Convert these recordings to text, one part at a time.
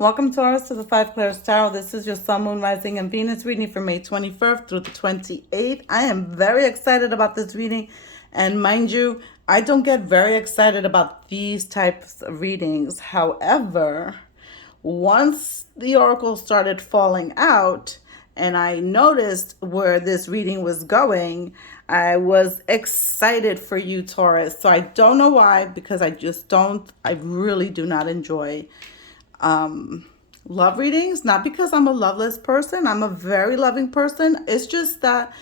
Welcome, Taurus, to the Five Clairs Tarot. This is your Sun, Moon, Rising, and Venus reading for May 21st through the 28th. I am very excited about this reading. And mind you, I don't get very excited about these types of readings. However, once the oracle started falling out and I noticed where this reading was going, I was excited for you, Taurus. So I don't know why, because I really do not enjoy love readings. Not because I'm a loveless person. I'm a very loving person. It's just that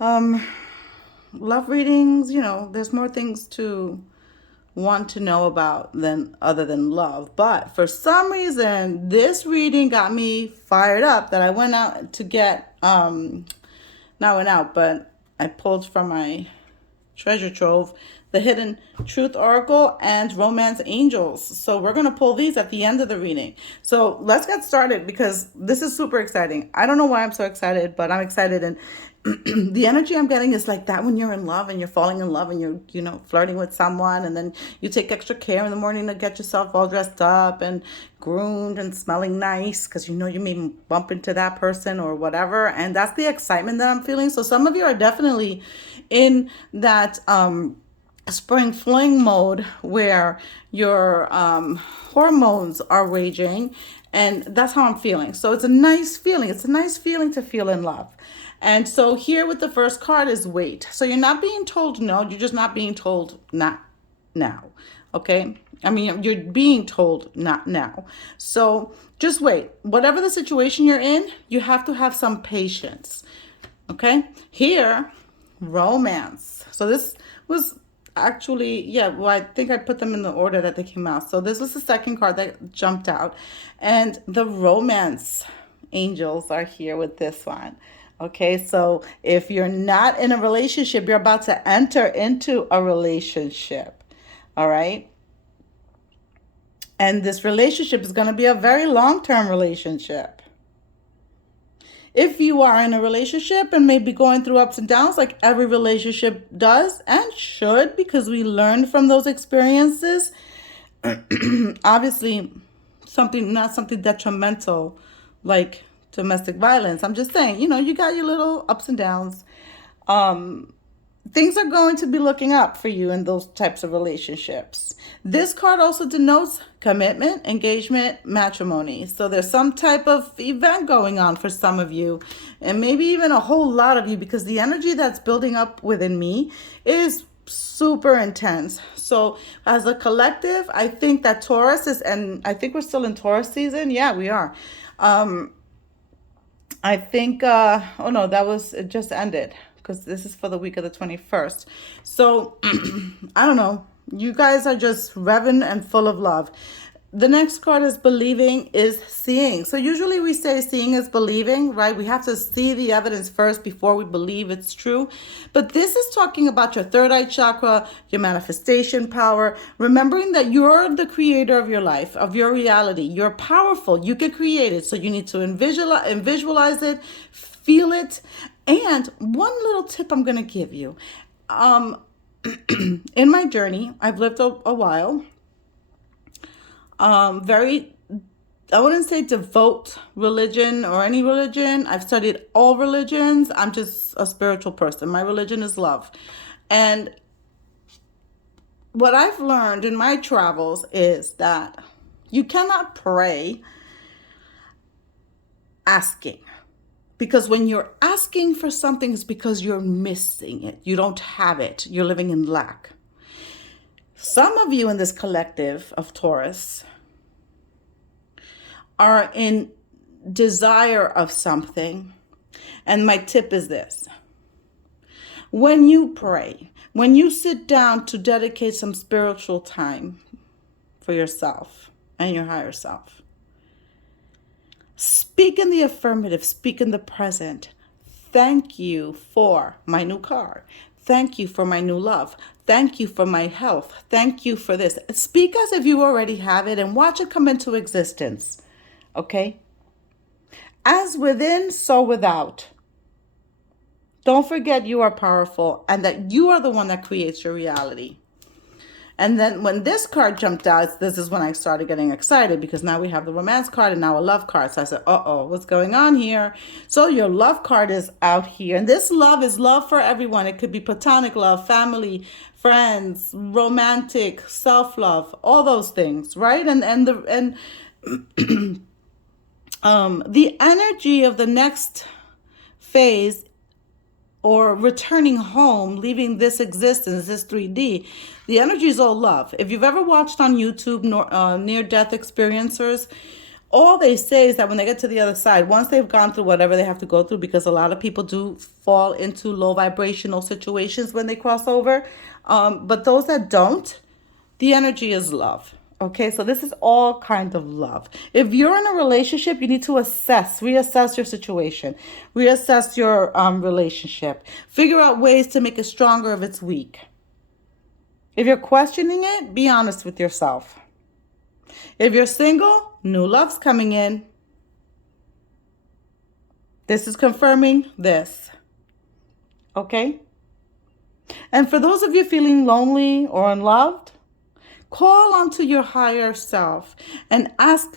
love readings, there's more things to want to know about than other than love. But for some reason, this reading got me fired up that I went out to get not went out, but I pulled from my treasure trove the Hidden Truth Oracle and Romance Angels. So we're going to pull these at the end of the reading. So let's get started because this is super exciting. I don't know why I'm so excited, but I'm excited. And the energy I'm getting is like that when you're in love and you're falling in love and you're, flirting with someone, and then you take extra care in the morning to get yourself all dressed up and groomed and smelling nice because you may bump into that person or whatever. And that's the excitement that I'm feeling. So some of you are definitely in that spring fling mode where your hormones are raging, and that's how I'm feeling. So it's a nice feeling. It's a nice feeling to feel in love. And so here with the first card is wait. So you're not being told no, you're just not being told not now. Okay? I mean, you're being told not now. So just wait. Whatever the situation you're in, you have to have some patience. Okay? Here, romance. So this was actually, I think I put them in the order that they came out. So this was the second card that jumped out. And the romance angels are here with this one. Okay, so if you're not in a relationship, you're about to enter into a relationship. All right? And this relationship is going to be a very long-term relationship. If you are in a relationship and maybe going through ups and downs like every relationship does and should, because we learn from those experiences, obviously not something detrimental like domestic violence. I'm just saying, you got your little ups and downs. Things are going to be looking up for you in those types of relationships. This card also denotes commitment, engagement, matrimony. So there's some type of event going on for some of you, and maybe even a whole lot of you, because the energy that's building up within me is super intense. So as a collective, I think that Taurus is, and I think we're still in Taurus season. Yeah, we are. I think, oh no, it just ended because this is for the week of the 21st. So I don't know. You guys are just revving and full of love. The next card is believing is seeing. So usually we say seeing is believing, right? We have to see the evidence first before we believe it's true. But this is talking about your third eye chakra, your manifestation power, remembering that you're the creator of your life, of your reality. You're powerful. You can create it. So you need to visualize it, feel it. And one little tip I'm going to give you. In my journey, I've lived a while. I wouldn't say devote religion or any religion. I've studied all religions. I'm just a spiritual person. My religion is love. And what I've learned in my travels is that you cannot pray asking. Because when you're asking for something, it's because you're missing it. You don't have it. You're living in lack. Some of you in this collective of Taurus are in desire of something. And my tip is this. When you pray, when you sit down to dedicate some spiritual time for yourself and your higher self, speak in the affirmative, speak in the present. Thank you for my new car. Thank you for my new love. Thank you for my health. Thank you for this. Speak as if you already have it and watch it come into existence. Okay? As within, so without. Don't forget you are powerful and that you are the one that creates your reality. And then when this card jumped out, this is when I started getting excited, because now we have the romance card and now a love card. So I said, uh-oh, what's going on here? So your love card is out here. And this love is love for everyone. It could be platonic love, family, friends, romantic, self-love, all those things, right? The energy of the next phase, or returning home, leaving this existence, this 3D, the energy is all love. If you've ever watched on YouTube near-death experiencers, all they say is that when they get to the other side, once they've gone through whatever they have to go through, because a lot of people do fall into low vibrational situations when they cross over, but those that don't, the energy is love. Okay, so this is all kind of love. If you're in a relationship, you need to reassess your situation, reassess your relationship, figure out ways to make it stronger if it's weak. If you're questioning it, be honest with yourself. If you're single, new love's coming in. This is confirming this. Okay? And for those of you feeling lonely or unloved, call onto your higher self and ask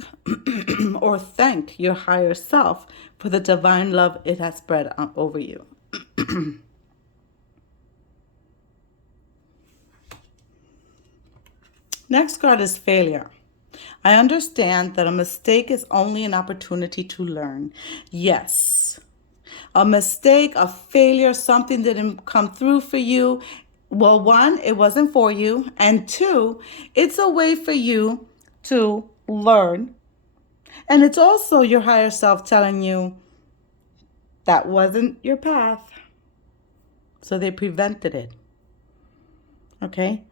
or thank your higher self for the divine love it has spread over you. Next card is failure. I understand that a mistake is only an opportunity to learn. Yes. A mistake, a failure, something didn't come through for you. Well, one, it wasn't for you. And two, it's a way for you to learn. And it's also your higher self telling you that wasn't your path. So they prevented it. Okay?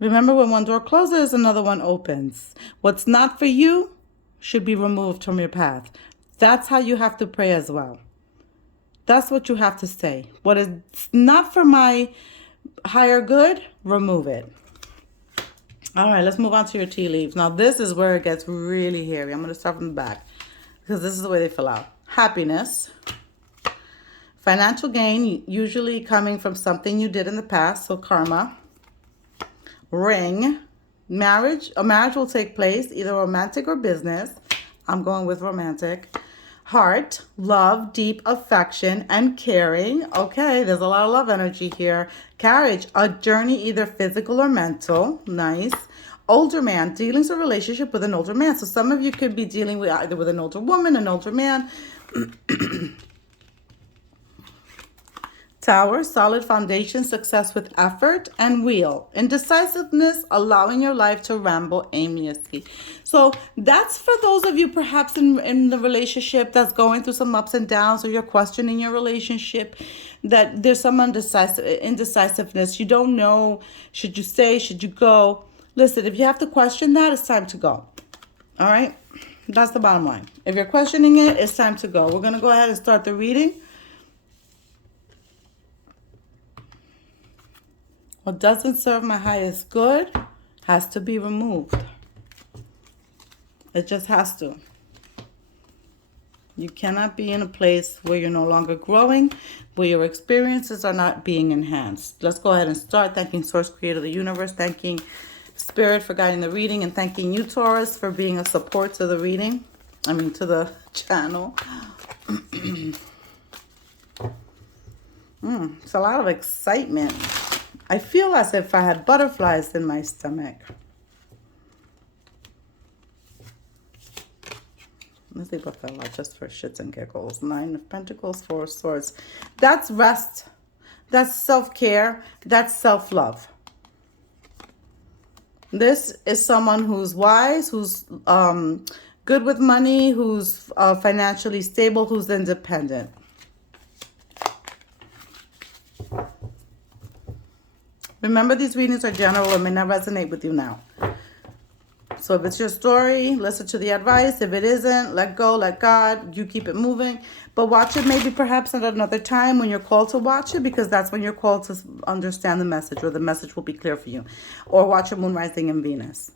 Remember, when one door closes, another one opens. What's not for you should be removed from your path. That's how you have to pray as well. That's what you have to say. What is not for my higher good, remove it. All right, let's move on to your tea leaves. Now, this is where it gets really hairy. I'm going to start from the back, because this is the way they fill out. Happiness. Financial gain, usually coming from something you did in the past, so karma. Ring. Marriage. A marriage will take place, either romantic or business. I'm going with romantic. Heart, love, deep affection, and caring. Okay, there's a lot of love energy here. Carriage, a journey either physical or mental. Nice. Older man, dealings or relationship with an older man. So some of you could be dealing with either with an older woman, an older man. Tower, solid foundation, success with effort. And wheel, indecisiveness, allowing your life to ramble aimlessly. So that's for those of you perhaps in the relationship that's going through some ups and downs, or you're questioning your relationship, that there's some indecisiveness. You don't know, should you stay, should you go? Listen, if you have to question that, it's time to go. All right? That's the bottom line. If you're questioning it, it's time to go. We're going to go ahead and start the reading. What doesn't serve my highest good has to be removed. It just has to. You cannot be in a place where you're no longer growing, where your experiences are not being enhanced. Let's go ahead and start. Thanking Source, Creator of the Universe. Thanking Spirit for guiding the reading. And thanking you, Taurus, for being a support to the reading. To the channel. It's a lot of excitement. I feel as if I had butterflies in my stomach. Let's see what fell out just for shits and giggles. 9 of Pentacles, 4 of Swords. That's rest. That's self-care. That's self-love. This is someone who's wise, who's good with money, who's financially stable, who's independent. Remember, these readings are general and may not resonate with you now. So if it's your story, listen to the advice. If it isn't, let go, let God. You keep it moving. But watch it maybe perhaps at another time when you're called to watch it, because that's when you're called to understand the message, or the message will be clear for you. Or watch it Moon Rising in Venus.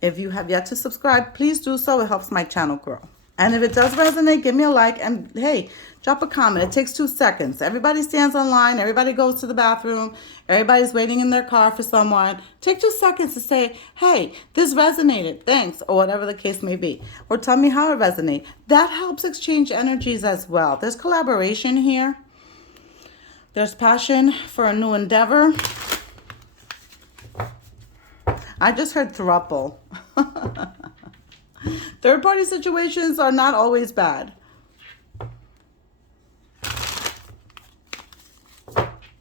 If you have yet to subscribe, please do so. It helps my channel grow. And if it does resonate, give me a like. And hey, drop a comment. It takes 2 seconds. Everybody stands online. Everybody goes to the bathroom. Everybody's waiting in their car for someone. Take 2 seconds to say, hey, this resonated. Thanks. Or whatever the case may be. Or tell me how it resonated. That helps exchange energies as well. There's collaboration here. There's passion for a new endeavor. I just heard throuple. Third-party situations are not always bad.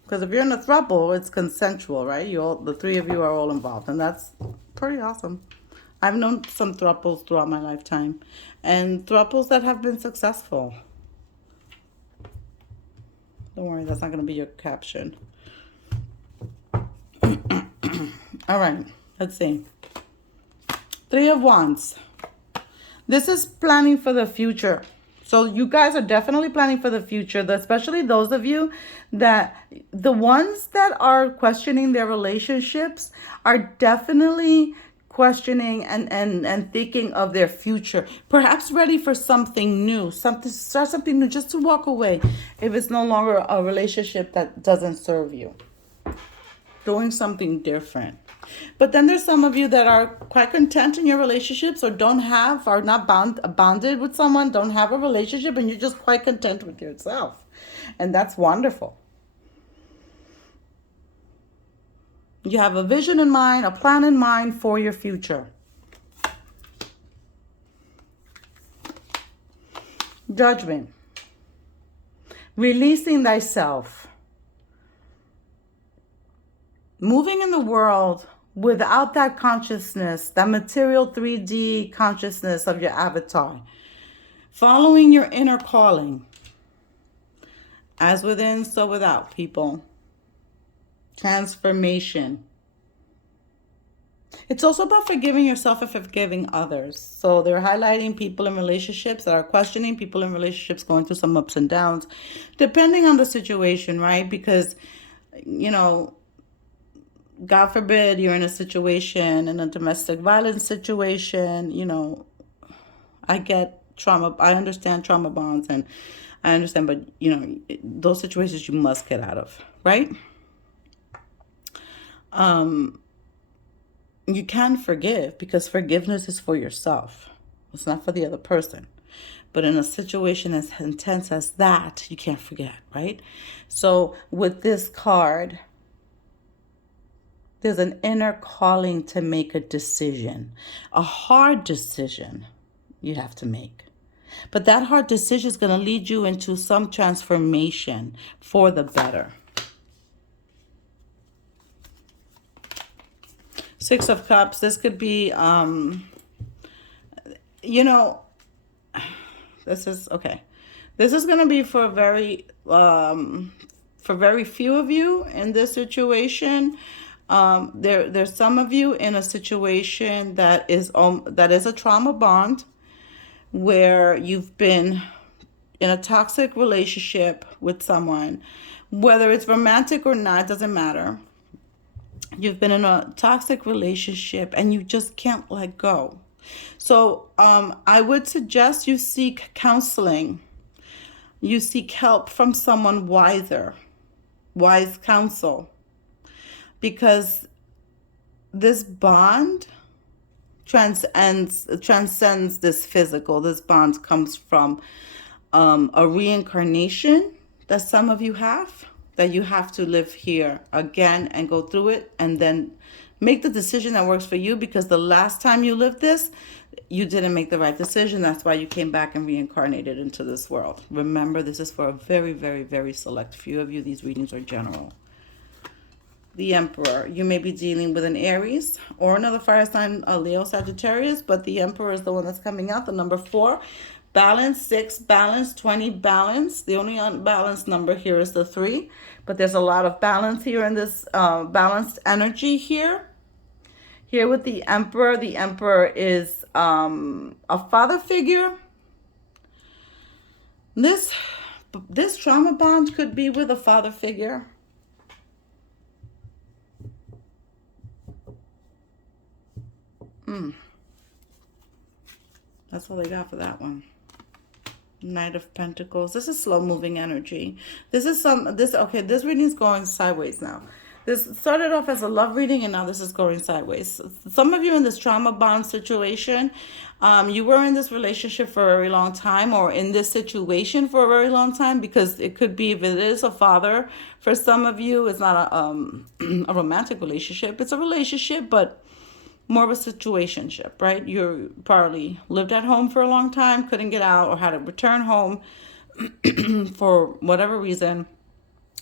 Because if you're in a throuple, it's consensual, right? The 3 of you are all involved, and that's pretty awesome. I've known some throuples throughout my lifetime, and throuples that have been successful. Don't worry, that's not going to be your caption. All right, let's see. 3 of Wands. This is planning for the future. So you guys are definitely planning for the future, especially those of you the ones that are questioning their relationships are definitely questioning and thinking of their future. Perhaps ready for something new, start something new, just to walk away if it's no longer a relationship that doesn't serve you. Doing something different. But then there's some of you that are quite content in your relationships or are not bonded with someone, don't have a relationship, and you're just quite content with yourself. And that's wonderful. You have a vision in mind, a plan in mind for your future. Judgment. Releasing thyself. Moving in the world without that consciousness, that material 3D consciousness of your avatar. Following your inner calling. As within, so without, people. Transformation. It's also about forgiving yourself and forgiving others. So they're highlighting people in relationships that are questioning, people in relationships going through some ups and downs, depending on the situation, right? Because, God forbid you're in a situation, in a domestic violence situation, I get trauma. I understand trauma bonds and I understand, but, those situations you must get out of, right? You can forgive because forgiveness is for yourself. It's not for the other person. But in a situation as intense as that, you can't forget, right? So with this card, there's an inner calling to make a decision, a hard decision you have to make. But that hard decision is going to lead you into some transformation for the better. 6 of Cups. This could be, this is, okay. This is going to be for very few of you in this situation. There's some of you in a situation that is a trauma bond where you've been in a toxic relationship with someone, whether it's romantic or not, doesn't matter. You've been in a toxic relationship and you just can't let go. So I would suggest you seek counseling. You seek help from someone wiser, wise counsel. Because this bond transcends this physical. This bond comes from a reincarnation that some of you have, that you have to live here again and go through it and then make the decision that works for you, because the last time you lived this, you didn't make the right decision. That's why you came back and reincarnated into this world. Remember, this is for a very, very, very select few of you. These readings are general. The Emperor. You may be dealing with an Aries or another fire sign, a Leo, Sagittarius, but the Emperor is the one that's coming out. The number 4, balance, 6, balance, 20, balance. The only unbalanced number here is the 3, but there's a lot of balance here in this balanced energy here. Here with the Emperor is a father figure. This trauma bond could be with a father figure. That's all they got for that one. Knight of Pentacles. This is slow moving energy. This reading is going sideways now. This started off as a love reading and now this is going sideways. Some of you in this trauma bond situation, you were in this relationship for a very long time or in this situation for a very long time, because it could be, if it is a father, for some of you, it's not a romantic relationship. It's a relationship, but more of a situationship, right? You probably lived at home for a long time, couldn't get out, or had to return home for whatever reason,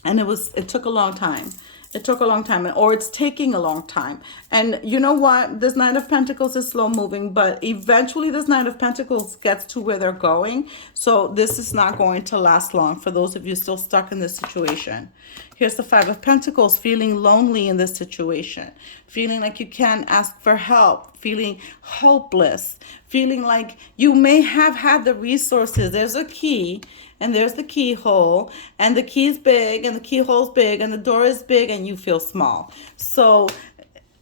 and it took a long time. It took a long time, or it's taking a long time. And you know what? This Knight of Pentacles is slow moving, but eventually this Knight of Pentacles gets to where they're going. So this is not going to last long for those of you still stuck in this situation. Here's the Five of Pentacles, feeling lonely in this situation, feeling like you can't ask for help, feeling hopeless, feeling like you may have had the resources. There's a key, and there's the keyhole, and the key's big, and the keyhole's big, and the door is big, and you feel small. So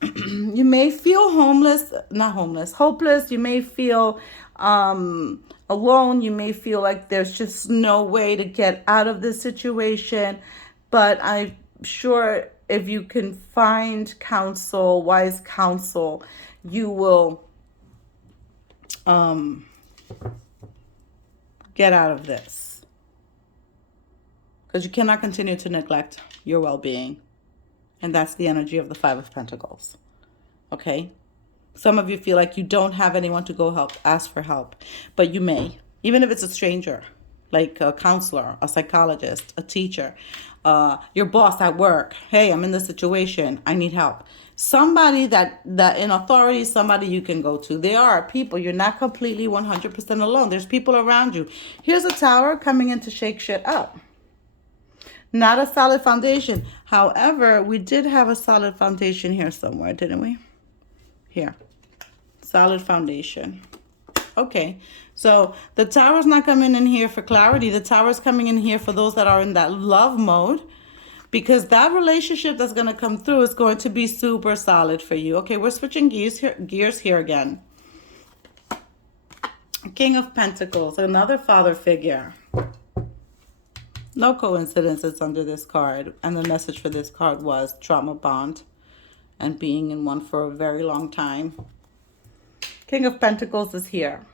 you may feel hopeless. You may feel alone. You may feel like there's just no way to get out of this situation. But I'm sure if you can find counsel, wise counsel, you will get out of this. Because you cannot continue to neglect your well-being. And that's the energy of the Five of Pentacles. Okay? Some of you feel like you don't have anyone to ask for help. But you may. Even if it's a stranger. Like a counselor, a psychologist, a teacher. Your boss at work. Hey, I'm in this situation. I need help. Somebody that in authority, somebody you can go to. There are people. You're not completely 100% alone. There's people around you. Here's a Tower coming in to shake shit up. Not a solid foundation. However, we did have a solid foundation here somewhere, didn't we? Here. Solid foundation. Okay. So the Tower's not coming in here for clarity. The Tower's coming in here for those that are in that love mode. Because that relationship that's going to come through is going to be super solid for you. Okay, we're switching gears here again. King of Pentacles, another father figure. No coincidences under this card. And the message for this card was trauma bond and being in one for a very long time. King of Pentacles is here.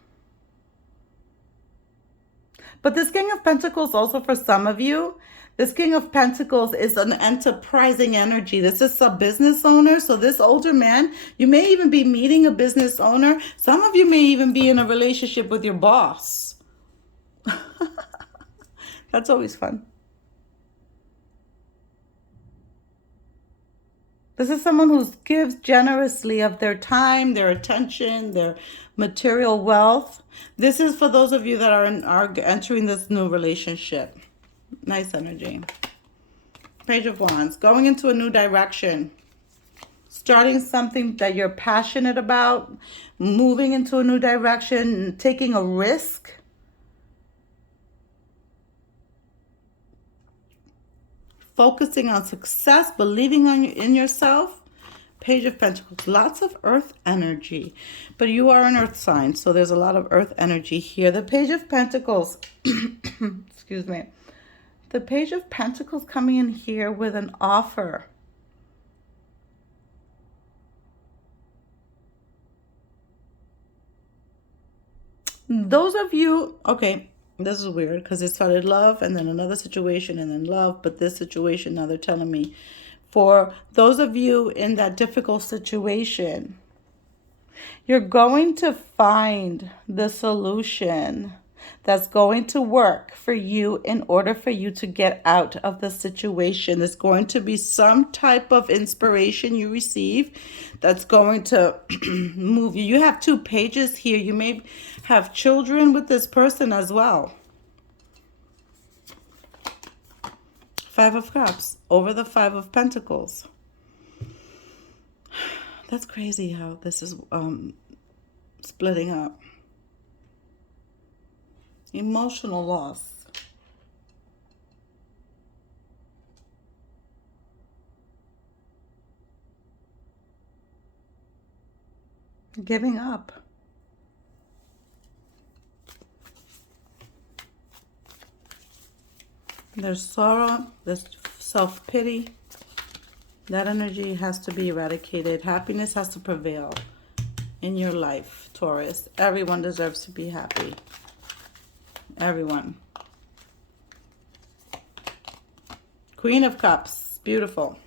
But this King of Pentacles also for some of you, this King of Pentacles is an enterprising energy. This is a business owner. So this older man, you may even be meeting a business owner. Some of you may even be in a relationship with your boss. That's always fun. This is someone who gives generously of their time, their attention, their material wealth. This is for those of you that are entering this new relationship. Nice energy. Page of Wands, going into a new direction. Starting something that you're passionate about, moving into a new direction, taking a risk. Focusing on success, believing in yourself. Page of Pentacles, lots of earth energy. But you are an earth sign, so there's a lot of earth energy here. The Page of Pentacles, excuse me. The Page of Pentacles coming in here with an offer. Those of you, okay, this is weird because it started love and then another situation and then love. But this situation, now they're telling me, for those of you in that difficult situation, you're going to find the solution that's going to work for you in order for you to get out of the situation. There's going to be some type of inspiration you receive that's going to move you. You have 2 pages here. You may have children with this person as well. 5 of Cups over the 5 of Pentacles. That's crazy how this is splitting up. Emotional loss. Giving up. There's sorrow, there's self-pity. That energy has to be eradicated. Happiness has to prevail in your life, Taurus. Everyone deserves to be happy. Everyone. Queen of Cups. Beautiful.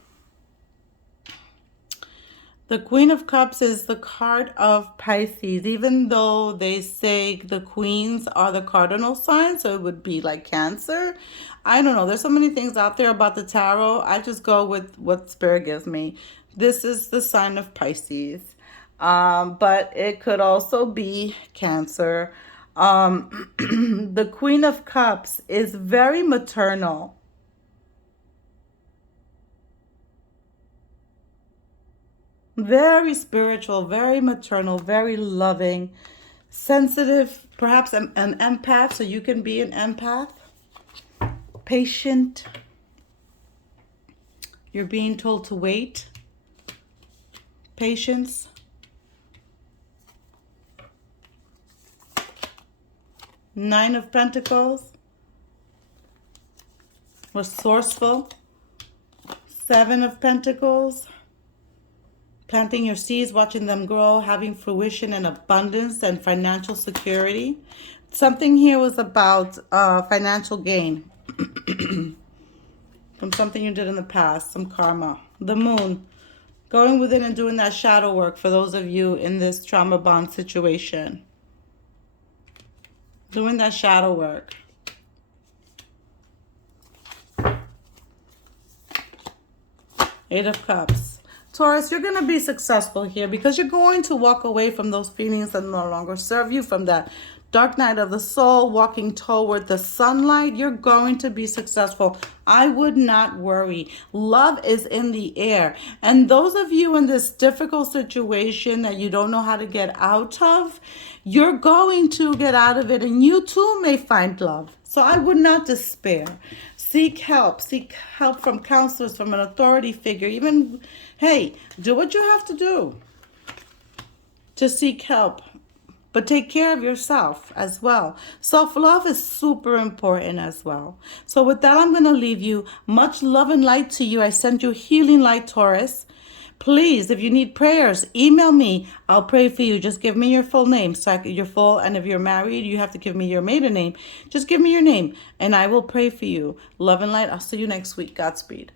The Queen of Cups is the card of Pisces, even though they say the queens are the cardinal sign, so it would be like Cancer. I don't know. There's so many things out there about the tarot. I just go with what Spirit gives me. This is the sign of Pisces, but it could also be Cancer. The Queen of Cups is very maternal. Very spiritual, very maternal, very loving, sensitive, perhaps an empath, so you can be an empath. Patient. You're being told to wait. Patience. Nine of Pentacles. Resourceful. Seven of Pentacles. Planting your seeds, watching them grow, having fruition and abundance and financial security. Something here was about financial gain from something you did in the past, some karma. The Moon, going within and doing that shadow work for those of you in this trauma bond situation. Doing that shadow work. Eight of Cups. Taurus, you're going to be successful here because you're going to walk away from those feelings that no longer serve you, from that dark night of the soul, walking toward the sunlight. You're going to be successful. I would not worry. Love is in the air. And those of you in this difficult situation that you don't know how to get out of, you're going to get out of it, and you too may find love. So I would not despair. Seek help. Seek help from counselors, from an authority figure. Even, hey, do what you have to do to seek help. But take care of yourself as well. Self-love is super important as well. So with that, I'm going to leave you. Much love and light to you. I send you healing light, Taurus. Please, if you need prayers, email me. I'll pray for you. Just give me your full name. So your full, and if you're married, you have to give me your maiden name. Just give me your name, and I will pray for you. Love and light. I'll see you next week. Godspeed.